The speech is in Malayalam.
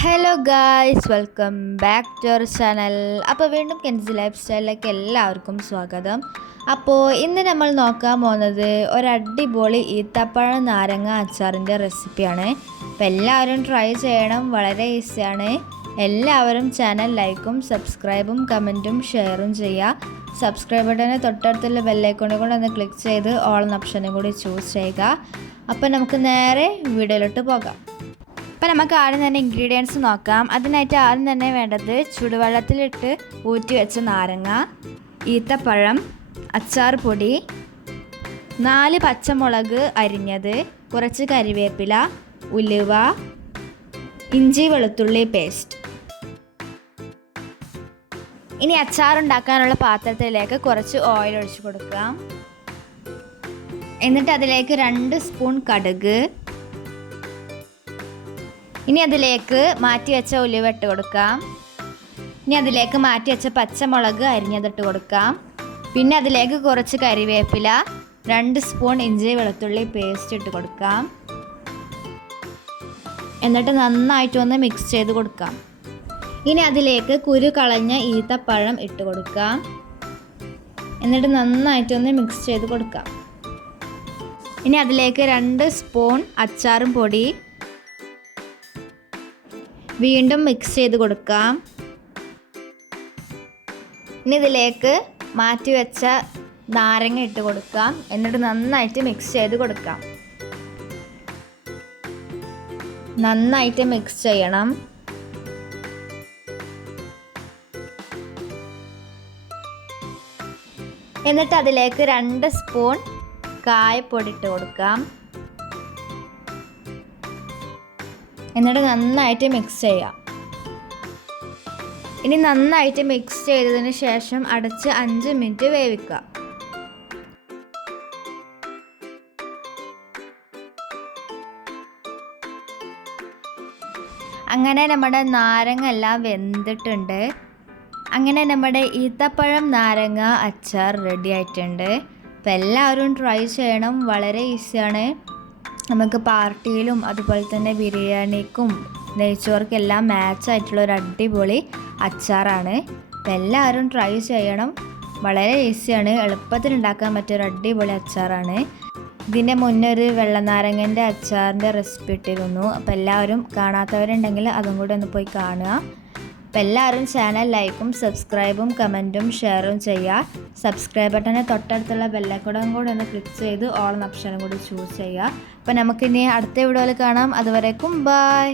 Hello guys, welcome back to our channel. അപ്പോൾ വീണ്ടും കെൻസി ലൈഫ് സ്റ്റൈലിലേക്ക് എല്ലാവർക്കും സ്വാഗതം. അപ്പോൾ ഇന്ന് നമ്മൾ നോക്കാൻ പോകുന്നത് ഒരടിപൊളി ഈത്തപ്പഴം നാരങ്ങ അച്ചാറിൻ്റെ റെസിപ്പിയാണ്. അപ്പോൾ എല്ലാവരും ട്രൈ ചെയ്യണം, വളരെ ഈസിയാണ്. എല്ലാവരും ചാനൽ ലൈക്കും സബ്സ്ക്രൈബും കമൻറ്റും ഷെയറും ചെയ്യുക. സബ്സ്ക്രൈബ് ബട്ടന് തൊട്ടടുത്തുള്ള ബെല്ലൈക്കോണിൽ കൂടെ ഒന്ന് ക്ലിക്ക് ചെയ്ത് ഓൾ എന്ന ഓപ്ഷനും കൂടി ചൂസ് ചെയ്യുക. അപ്പോൾ നമുക്ക് നേരെ വീഡിയോയിലോട്ട് പോകാം. അപ്പോൾ നമുക്ക് ആദ്യം തന്നെ ഇൻഗ്രീഡിയൻസ് നോക്കാം. അതിനായിട്ട് ആദ്യം തന്നെ വേണ്ടത് ചുടുവെള്ളത്തിലിട്ട് ഊറ്റി വെച്ച നാരങ്ങ, ഈത്തപ്പഴം, അച്ചാർ പൊടി, 4 പച്ചമുളക് അരിഞ്ഞത്, കുറച്ച് കരിവേപ്പില, ഉലുവ, ഇഞ്ചി വെളുത്തുള്ളി പേസ്റ്റ്. ഇനി അച്ചാറുണ്ടാക്കാനുള്ള പാത്രത്തിലേക്ക് കുറച്ച് ഓയിൽ ഒഴിച്ച് കൊടുക്കാം. എന്നിട്ട് അതിലേക്ക് 2 സ്പൂൺ കടുക്, ഇനി അതിലേക്ക് മാറ്റി വെച്ച ഉലുവ ഇട്ട് കൊടുക്കാം. ഇനി അതിലേക്ക് മാറ്റി വെച്ച പച്ചമുളക് അരിഞ്ഞതിട്ട് കൊടുക്കാം. പിന്നെ അതിലേക്ക് കുറച്ച് കരിവേപ്പില, 2 സ്പൂൺ ഇഞ്ചി വെളുത്തുള്ളി പേസ്റ്റ് ഇട്ട് കൊടുക്കാം. എന്നിട്ട് നന്നായിട്ടൊന്ന് മിക്സ് ചെയ്ത് കൊടുക്കാം. ഇനി അതിലേക്ക് കുരു കളഞ്ഞ ഈത്തപ്പഴം ഇട്ട് കൊടുക്കാം. എന്നിട്ട് നന്നായിട്ടൊന്ന് മിക്സ് ചെയ്ത് കൊടുക്കാം. ഇനി അതിലേക്ക് 2 സ്പൂൺ അച്ചാറും പൊടി വീണ്ടും മിക്സ് ചെയ്ത് കൊടുക്കാം. ഇനി ഇതിലേക്ക് മാറ്റി വെച്ച നാരങ്ങ ഇട്ട് കൊടുക്കാം. എന്നിട്ട് നന്നായിട്ട് മിക്സ് ചെയ്ത് കൊടുക്കാം. നന്നായിട്ട് മിക്സ് ചെയ്യണം. എന്നിട്ട് അതിലേക്ക് 2 സ്പൂൺ കായപ്പൊടി ഇട്ട് കൊടുക്കാം. എന്നിട്ട് നന്നായിട്ട് മിക്സ് ചെയ്യാം. ഇനി നന്നായിട്ട് മിക്സ് ചെയ്തതിന് ശേഷം അടച്ച് 5 മിനിറ്റ് വേവിക്കുക. അങ്ങനെ നമ്മുടെ നാരങ്ങ എല്ലാം വെന്തിട്ടുണ്ട്. അങ്ങനെ നമ്മുടെ ഈത്തപ്പഴം നാരങ്ങ അച്ചാർ റെഡി ആയിട്ടുണ്ട്. അപ്പോൾ എല്ലാവരും ട്രൈ ചെയ്യണം, വളരെ ഈസിയാണ്. നമുക്ക് പാർട്ടിയിലും അതുപോലെ തന്നെ ബിരിയാണിക്കും നെയ്ച്ചോർക്കെല്ലാം മാച്ചായിട്ടുള്ള ഒരു അടിപൊളി അച്ചാറാണ്. അപ്പോൾ എല്ലാവരും ട്രൈ ചെയ്യണം, വളരെ ഈസിയാണ്, എളുപ്പത്തിൽ ഉണ്ടാക്കാൻ പറ്റിയൊരു അടിപൊളി അച്ചാറാണ്. ഇതിൻ്റെ മുന്നേ ഒരു വെള്ളനാരങ്ങൻ്റെ അച്ചാറിൻ്റെ റെസിപ്പി ഇട്ടിരുന്നു. അപ്പോൾ എല്ലാവരും കാണാത്തവരുണ്ടെങ്കിൽ അതും കൂടി ഒന്ന് പോയി കാണുക. അപ്പോൾ എല്ലാവരും ചാനൽ ലൈക്കും സബ്സ്ക്രൈബും കമൻറ്റും ഷെയറും ചെയ്യുക. സബ്സ്ക്രൈബ് ബട്ടനെ തൊട്ടടുത്തുള്ള ബെല്ലൈക്കോണും കൂടി ഒന്ന് ക്ലിക്ക് ചെയ്ത് ഓൾ എന്ന ഓപ്ഷനും കൂടി ചൂസ് ചെയ്യുക. അപ്പോൾ നമുക്കിനി അടുത്ത വീഡിയോയിൽ കാണാം. അതുവരേക്കും ബൈ.